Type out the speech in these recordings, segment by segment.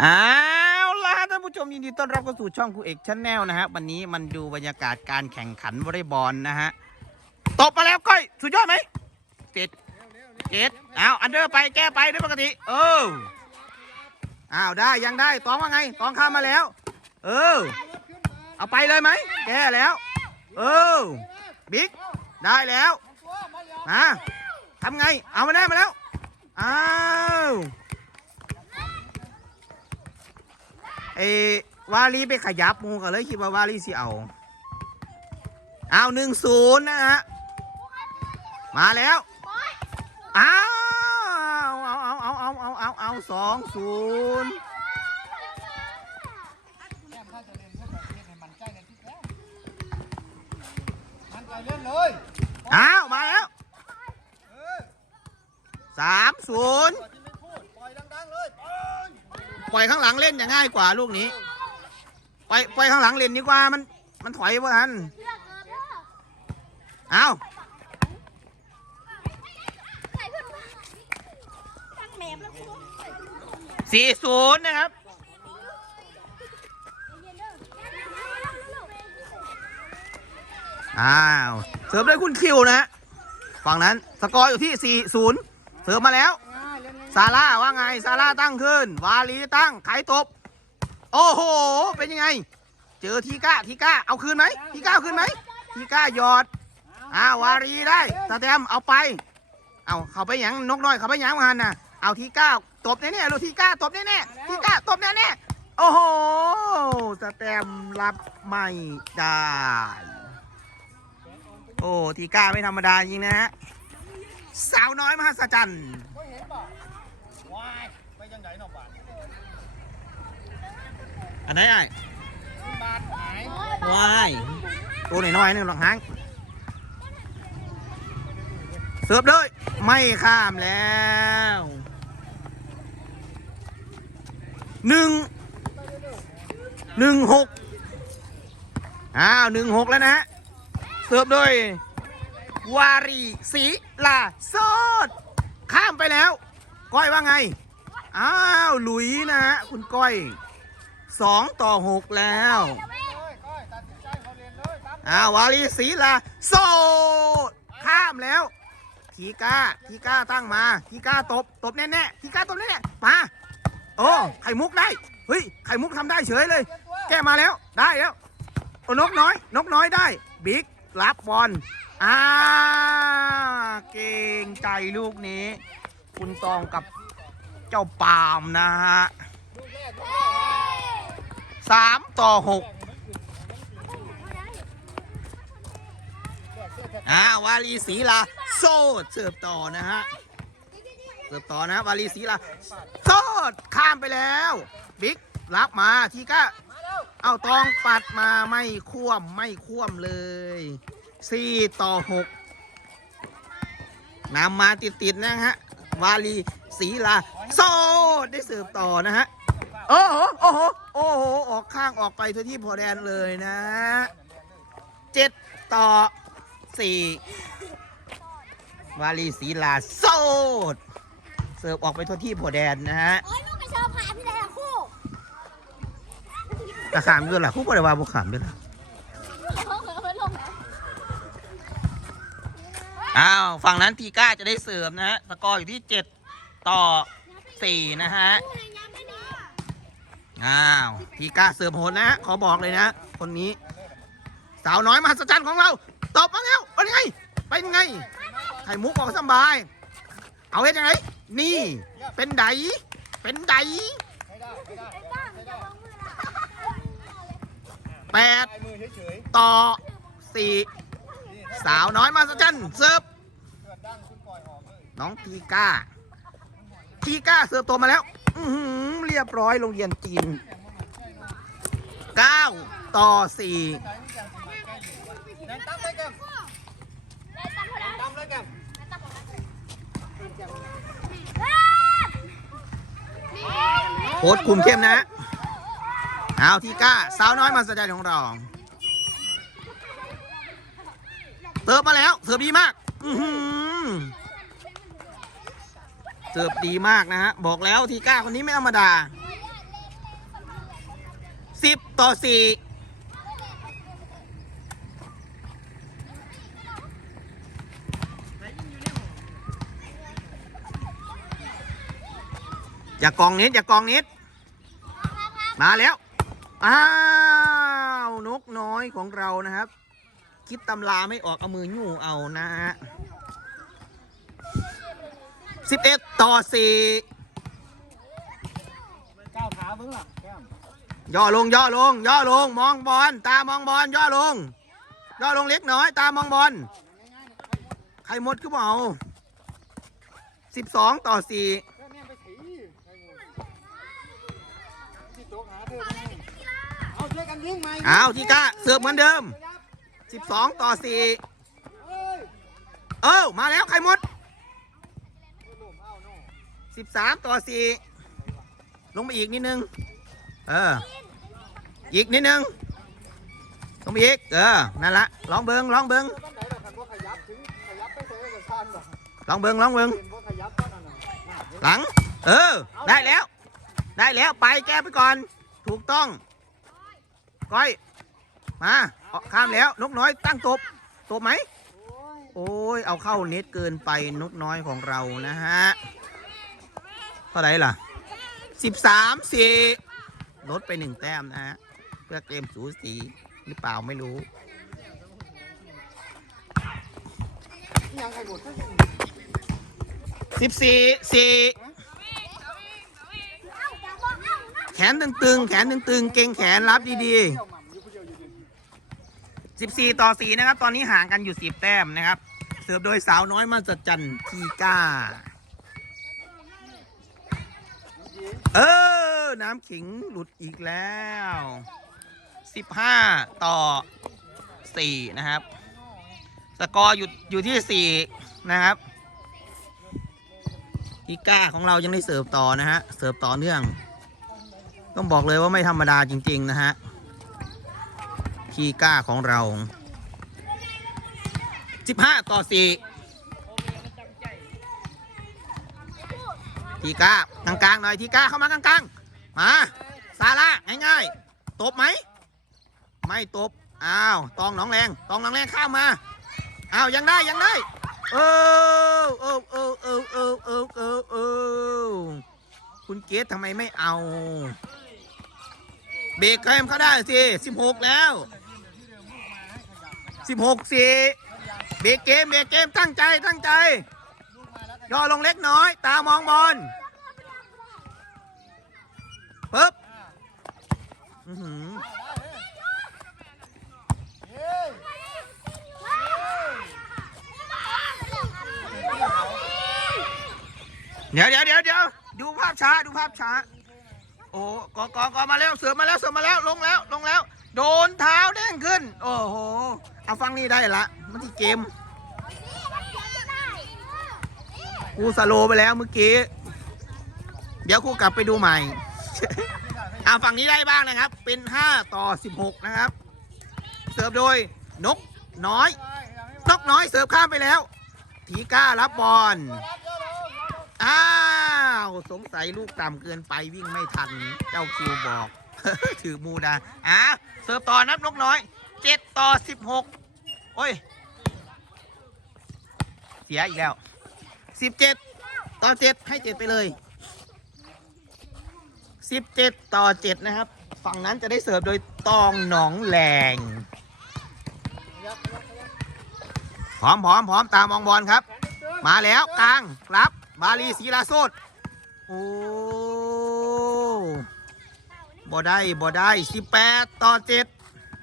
เอาล่ะท่านผู้ชมยินดีต้อนรับเข้าสู่ช่องครูเอกชาแนลนะฮะวันนี้มันดูบรรยากาศการแข่งขันวอลเลย์บอลนะฮะตบมาแล้วก้อยสุดยอดไหมเจ็ดเจ็ดเอาอันเดอร์ไปแก้ไปด้วยปกติ เอออ้าวได้ยังได้ตองว่าไงตองข้ามมาแล้ว เออ เอาไปเลยไหมแก้แล้ว เออบิ๊กได้แล้วมาทำไงเอามาได้มาแล้วอ้าว เออวาลีไปขยับมูกันเลยคิดว่าวาลีสิเอาเอาหนึ่งศูนย์นะฮะมาแล้วอ้าวเอาเอาเอาเอาเอาเอาเอาสองศูนย์แม่ถ้าจะเล่นก็จะเล่นให้มันใจในที่แท้มันใจเล่นเลยอ้าวมาแล้วเออสามศูนย์ เล่นจะง่ายกว่าลูกนี้ ไปล่อยปข้างหลังเล่นดีกว่ามัน มันถอยบ่ทันเอาสี่ศูนย์นะครับอ้าวเสิร์ฟด้วยคุณคิวนะฮะฝั่งนั้นสกอร์อยู่ที่ 4-0 เสร์ฟมาแล้ว ซาร่าว่าไงซาร่าตั้งขึ้น วาลีตั้งไขตบ โอ้โห เป็นยังไง เจอทีก้าทีก้าเอาคืนไหมทีก้าเอาคืนไหมทีก้าหยอดอ้าววารีได้สแตมเอาไป เอาเขาไปหยังนกน้อยเขาไปหยังมาหันน่ะเอาทีก้าตบแน่ๆลูกทีก้าตบแน่ๆทีก้าตบแน่ๆโอ้โหสแตมรับไม่ได้ โอ้ทีก้าไม่ธรรมดาจริงนะฮะสาวน้อยมหัศจรรย์ ไม่เห็นป่ะวายไปยังไหนหนอกบาท อันไหนไอ้บาทหายว้ายตัวหน่อยๆนึงหรอกฮังเสิร์ฟเลย ไม่ข้ามแล้วหนึ่งหนึ่งหกอ้าวหนึ่งหกแล้วนะฮะ เสิร์ฟโดยวารีศรีลาโซดข้ามไปแล้ว ก้อยว่าไง อ้าว หลุยนะฮะ คุณก้อย สองต่อหกแล้วก้อยก้อยตัดสินใจเขาเล่นเลยตามอ้าววาลีศรีลาโซดข้ามแล้ว ทีก้า ทีก้าตั้งมา ทีก้าตบ ตบแน่ๆทีก้าตบแน่ๆมาโอ้ไข่มุกได้ เฮ้ย ไข่มุกทำได้เฉยเลย แก้มาแล้ว ได้แล้วโอ้นกน้อย นกน้อยได้ บิ๊กรับบอล อ่า เก่งใจลูกนี้ คุณตองกับเจ้าปาล์มนะฮะ สามต่อหกอ่าวาลีศรีลาโซดเสิร์ฟต่อนะฮะเสิร์ฟต่อนะวาลีศรีลาโซดข้ามไปแล้วบิ๊กรับมาทีก้าเอาตองปัดมาไม่คว่ำไม่คว่ำเลยสี่ต่อหกนำมาติดๆนะฮะวาลีศรีลาโซดได้เสิร์ฟต่อนะฮะ โอ้โหโอ้โหโอ้โหออกข้างออกไปทั่วที่พอแดนเลยนะเจ็ดต่อสี่วาลีศรีลาโซดเสิร์ฟออกไปทั่วที่พอแดนนะฮะโอ้ยลูกกระชอบผ่าพี่แดงคู่ตะขามด้วยล่ะคู่บริวารบุขามด้วยล่ะเขาเหมือนเขาลงนะอ้าวฝั่งนั้นทีก้าจะได้เสร์ฟนะฮะสกอร์อยู่ที่เจ็ดต่อสี่นะฮะ อ้าวทีก้าเสิร์ฟโหดนะขอบอกเลยนะ คนนี้ สาวน้อยมหัศจรรย์ของเรา ตอบมาแล้วเป็นไงเป็นไงไข่มุกออกสบาย เอาเฮ็ดยังไงนี่ เป็นไดเป็นไดแปดต่อสี่สาวน้อยมหัศจรรย์เสิร์ฟๆเกิดดังคุณปล่อยออกเลยน้องทีก้าทีก้าเสิร์ฟตัวมาแล้ว เรียบร้อยโรงเรียนจีนเก้าต่อสี่แดงตั้มเลยแกมเลยตั้งคนละตั้มเลยแกมตั้งคนละโค้ดคุมเข้มนะเอาทีก้า สาวน้อยมหัศจของเราเสิร์ฟมาแล้วเสิร์ฟดีมาก อือหือ เสิร์ฟดีมากนะฮะ บอกแล้วทีก้าคนนี้ไม่ธรรมดาสิบต่อสี่อย่ากองนิดอย่ากองนิด มาแล้ว อ้าว นกน้อยของเรานะครับ คิดตำราไม่ออก เอามือยู่เอานะฮะสิบเอ็ด ต่อสี่ก้าวขาเบิ้งหลังแก้มย่อลงย่อลงย่อลงมองบอลตามองบอลย่อลงย่อลงเล็กน้อย ตามองบอลใครหมดก็เอาสิบสองต่อสี่แก้มแม่ไปถีไอ้หมูที่โต๊ะหาเอาช่วยกันยิงไหมเอาทีก้าเสิร์ฟเหมือนเดิมสิบสองต่อสี่เออมาแล้วใครหมด สิบสามต่อสี่ลงไปอีกนิดนึง เออ อีกนิดนึง ลงไปอีก เออ นั่นละลองเบิงลองเบิงลองเบิงลองเบิงหลัง เออ ได้แล้ว ได้แล้ว ไปแก้ไปก่อน ถูกต้อง ก้อย มาข้ามแล้ว นกน้อยตั้งตบ ตบไหม โอ้ย เอาเข้าเน็ตเกินไปนกน้อยของเรานะฮะ ท่าไหร่ล่ะสิบสามสี่ลดไปหนึ่งแต้มนะฮะ เพื่อเกมสูสีหรือเปล่าไม่รู้สิบสี่สี่แขนตึงๆ แขนตึงๆ เก่งแขนรับดีๆสิบสี่ต่อสี่นะครับ ตอนนี้ห่างกันอยู่สิบแต้มนะครับ เสิร์ฟโดยสาวน้อยมาจัดจันทีก้า เออ น้ำขิงหลุดอีกแล้ว 15 ต่อ 4 นะครับ สกอร์อยู่อยู่ที่ 4 นะครับอีก้าของเรายังได้เสิร์ฟต่อนะฮะ เสิร์ฟต่อเนื่อง ต้องบอกเลยว่าไม่ธรรมดาจริง ๆ นะฮะทีก้าของเรา 15 ต่อ4ทีก้า กลางๆหน่อยทีก้าเข้ามากลางๆมาซาร่าง่ายๆ ตบไหม ไม่ตบ อ้าว ตองหนองแรง ตองหนองแรงข้ามมา อ้าว ยังได้ยังได้ เออเออเออเออเออเออเออเออคุณเกตทำไมไม่เอา เบรกเกมเขาได้สิสิบหกแล้วสิบหกสี่เบรกเกมเบรกเกมตั้งใจตั้งใจย่อลงเล็กน้อย ตามองบอลปึ๊บ อื้อหือเดี๋ยวเดี๋ยวเดี๋ยวเดี๋ยวดูภาพช้าดูภาพช้า โอ้กอกอกอมาแล้วเสือมาแล้วเสือมาแล้วลงแล้วลงแล้ว โดนเท้าเด้งขึ้น โอ้โหเอาฟังนี่ได้ละมันที่เกมกูสโลไปแล้วเมื่อกี้ เดี๋ยวกูกลับไปดูใหม่ ฝั่งนี้ได้บ้างนะครับ เป็น 5 ต่อ 16 นะครับ เสิร์ฟโดยนกน้อย นกน้อยเสิร์ฟข้ามไปแล้ว ทีก้ารับบอล อ้าว สงสัยลูกต่ำเกินไปวิ่งไม่ทัน เจ้าคิวบอก ถือมูดาอะเสิร์ฟต่อนับนกน้อย 7 ต่อ 16 โอ้ย เสียอีกแล้ว 17 ต่อ 7 ให้ 7 ไปเลย 17 ต่อ 7 นะครับ ฝั่งนั้นจะได้เสิร์ฟโดยตองหนองแหลงพร้อมพร้อมพร้อมตามองบอลครับ มาแล้วกลางรับ บาลีศรีลาโซดโอ้บ่ได้บ่ได้ 18 ต่อ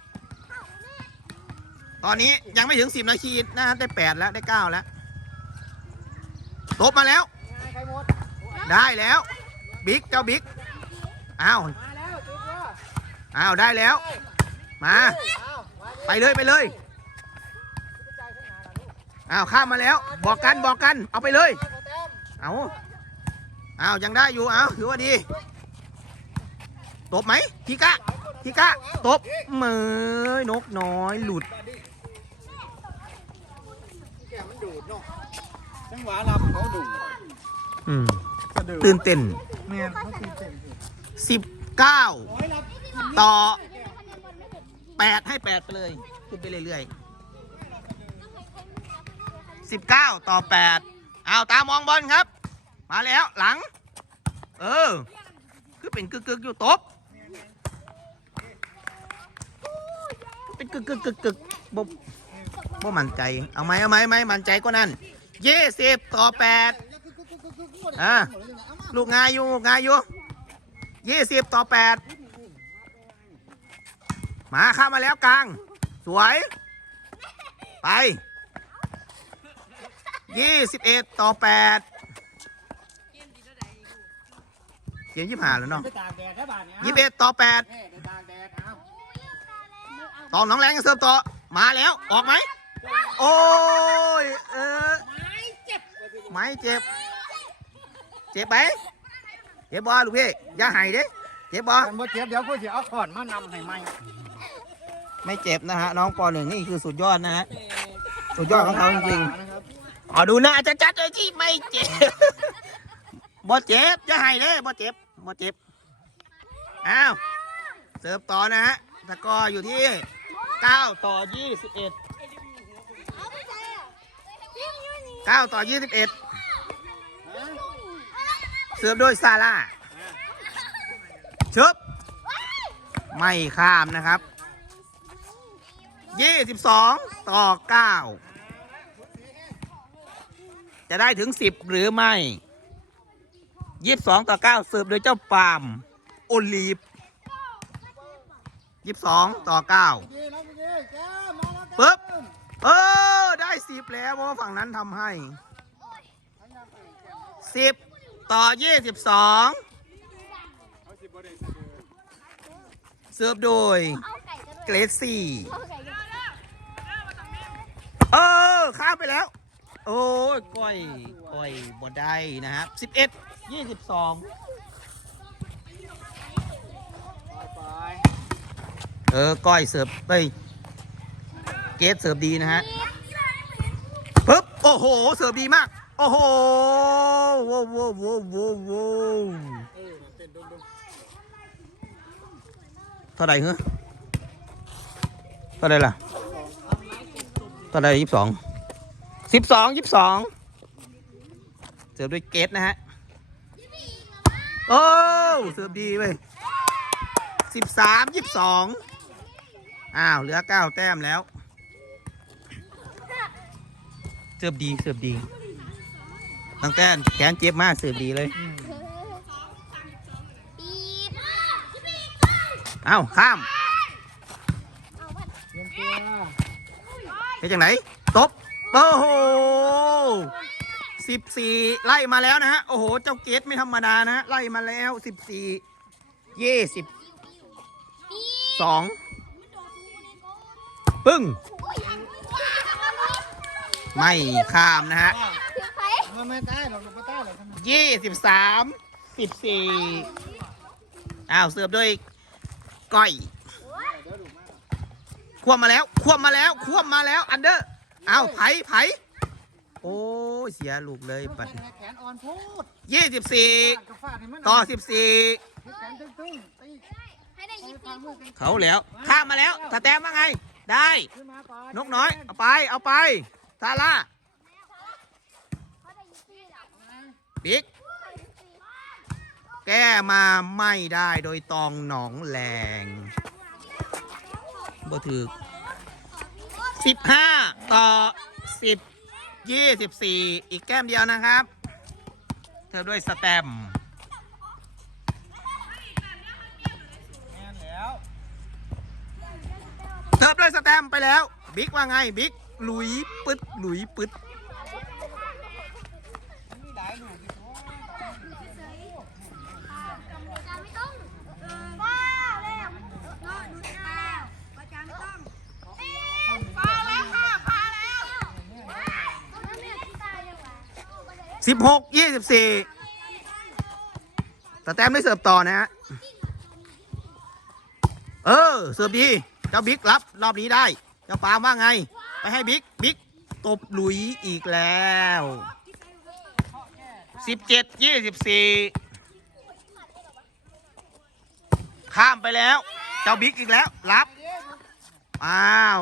7 ตอนนี้ยังไม่ถึง 10 นาทีนะฮะได้ 8 แล้วได้ 9 แล้วตบมาแล้วใครหมดได้แล้ว บิ๊กเจ้าบิ๊ก อ้าวมาแล้วจุ๊บว่าอ้าวได้แล้ว มาเอามาไปเลยไปเลยใจข้างหน้าล่ะลูกอ้าวข้ามมาแล้ว บอกกันบอกกัน เอาไปเลยเอาแต้มเอาเอายังได้อยู่เอาถือว่าดี ตบไหมทีกะทีกะ ตบเหมยนกน้อยหลุด แกมันดูดเนาะจังหวะรับเขาดูดอืมสะดือตื่นเต้น แม่นเขาตื่นเต้นสิ สิบเก้าต่อแปดให้แปดไปเลยขึ้นไปเรื่อยๆสิบเก้าต่อแปดเอาตามองบอลครับ มาแล้วหลัง เออ คือเป็นกึกกึกๆอยู่ตบเป็นกึกกึกกึกกึกบ่บ่มั่นใจ เอาไหมเอาไหมไหมมั่นใจก็นั่นยี่สิบต่อแปดอะลูกงายอยู่ลูกงายอยู่ ยี่สิบต่อแปดมาเข้ามาแล้วกลาง สวย ไปยี่สิบเอ็ดต่อแปดเกมยี่สิบห้าแล้วเนาะไปตากแดดได้บ้านเนี่ยยี่สิบเอ็ดต่อแปดแม่ไปตากแดดเอาตองน้องแรงเสิร์ฟต่อ มาแล้ว ออกไหม โอ้ย เออ ไม่เจ็บ ไม่เจ็บ เจ็บไหม เจ็บบอลูกพี่อย่าใหายเด้เจ็บบอกันบ่เจ็บเดี๋ยวกูจะเอาขอนมานำให้ไหมไม่เจ็บนะฮะน้องปหนึ่งนี่คือสุดยอดนะฮะสุดยอดของเขาจริงนะครับๆอ๋อดูหน้าจะจัดเลยที่ไม่เจ็บบ่เจ็บอย่าให้เด้บ่เจ็บบ่เจ็บอ้าวเสิร์ฟต่อนะฮะตะกออยู่ที่9ต่อ21 9ต่อ21เเสิร์ฟโดยซาร่าชึบไม่ข้ามนะครับ 22 ต่อ 9 จะได้ถึง 10 หรือไม่ 22 ต่อ 9 เสิร์ฟโดยเจ้าปาล์มโอลีฟ22 ต่อ9ดีแล้วพี่ดีแกมาแล้วปึ๊บ เออ ได้ 10 แล้วเพราะฝั่งนั้นทำให้ 10 ต่อ22เสิร์ฟโดยเอาไก่กันเกรซซี่เออข้ามไปแล้ว โอ้ยก้อยก้อยบ่ได้นะครับสิบเอ็ดยี่สิบสองเออก้อยเสิร์ฟไปเกสเสิร์ฟดีนะฮะปึ๊บโอ้โห เสิร์ฟดีมาก โอ้โหโว้วโว้วโว้วโว้วโว้วเออเต้นดุ้งเท่าไหร่เหรอเท่าไหร่ล่ะเท่าไหร่ยี่สิบสองสิบสองยี่สิบสองเสิร์ฟด้วยเกสนะฮะโอ้เสิร์ฟดีเว้ยสิบสามยี่สิบสองอ้าวเหลือเก้าแต้มแล้ว เสิร์ฟดีเสิร์ฟดี ตั้งแต่แขนเจ็บมากเสิร์ฟดีเลยปีบเอ้าข้ามเอาวัดๆเตรียมตัวเฮ้ยจังไหนตบ โอ้โหสิบสี่ไล่มาแล้วนะฮะ โอ้โห เจ้าเกตไม่ธรรมดานะฮะ ไล่มาแล้วสิบสี่ยี่สิบปีบสองปึ้งโอ้ยยังไม่ข้ามนะฮะถึงใคร มาไม่ได้หรอกลูไม่ได้หรอกยี่สิบสามสิบสี่อ้าวเสิร์ฟด้วยก้อย ควบมาแล้ว ควบมาแล้ว ควบมาแล้ว อันเดอร์อ้าวไผ่ไผ่โอ้ยเสียลูกเลยปัดแขนอ่อนพูดยี่สิบสี่ต่อสิบสี่เขาแล้วข้ามมาแล้วสแต้มว่าไง ได้ นกน้อย เอาไป เอาไปซาร่าได้ยี่สิบสี่แล้ว บิ๊ก แก้มาไม่ได้โดยตองหนองแหลงบ่ถือสิบห้าต่อสิบยี่สิบสี่อีกแก้มเดียวนะครับ เธอด้วยสแตมป์แม่นแล้วเธอด้วยสแตมไปแล้ว บิ๊กว่าไง บิ๊ก หลุยปึ๊ด หลุยปึ๊ด มีหลายลูกอีกตัว จำไม่ต้องว้าวแล้วนอนดูดาวประจำต้องพาแล้วค่ะพาแล้วว้าวแม่ตายยังวะ สิบหกยี่สิบสี่สแต้มได้เสิร์ฟต่อนะฮะ เออ เสิร์ฟดี เจ้าบิ๊กรับรอบนี้ได้ เจ้าปาล์มว่าไง ไปให้บิ๊ก บิ๊กตบหลุยอีกแล้วสิบเจ็ดยี่สิบสี่ข้ามไปแล้ว เจ้าบิ๊กอีกแล้ว รับ อ้าว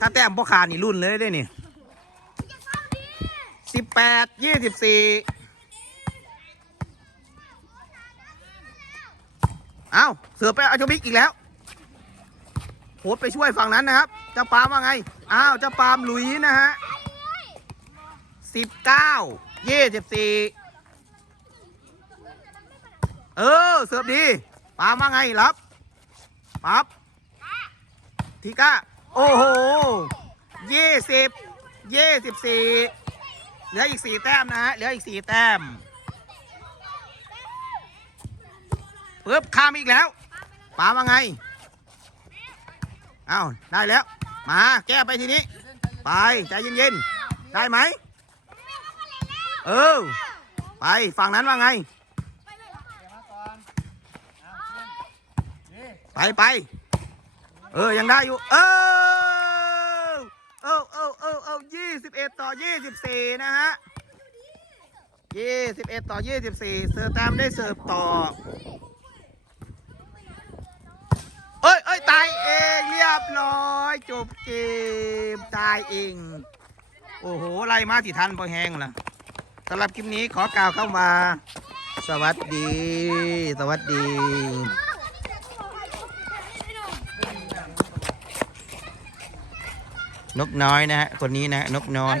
ถ้าแต้มพ่อขาดนี่รุ่นเลยได้นี่ สิบแปดยี่สิบสี่เอาเสือไปอาเจ้าบิ๊กอีกแล้วโหดไปช่วยฝั่งนั้นนะครับเจ้าปามว่าไง อ้าวเจ้าปามลุยนะฮะสิบเก้ายี่สิบสี่เออ เสิร์ฟดีปามว่าไงรับปั๊บทีก้า โอ้โหยี่สิบยี่สิบสี่ เหลืออีกสี่แต้มนะฮะเหลืออีกสี่แต้มปึ๊บข้ามอีกแล้วปามาไงเอ้าได้แล้ว มาแก้ไปทีนี้ ไปใจเย็นๆได้ไหมเออไปฝั่งนั้นว่าไง ไปไปเออยังได้อยู่ เออ 21 ต่อ 24 นะฮะ 21 ต่อ 24 เสิร์ฟตามได้เสิร์ฟต่อ เอ้ยเอ้ยตายเองเรียบร้อย จบเกม ตายเอง โอ้โห ไล่มาสิทันพอแห้งล่ะสำหรับคลิปนี้ขอกล่าวเข้ามา สวัสดี สวัสดี นกน้อยนะฮะคนนี้นะนกน้อย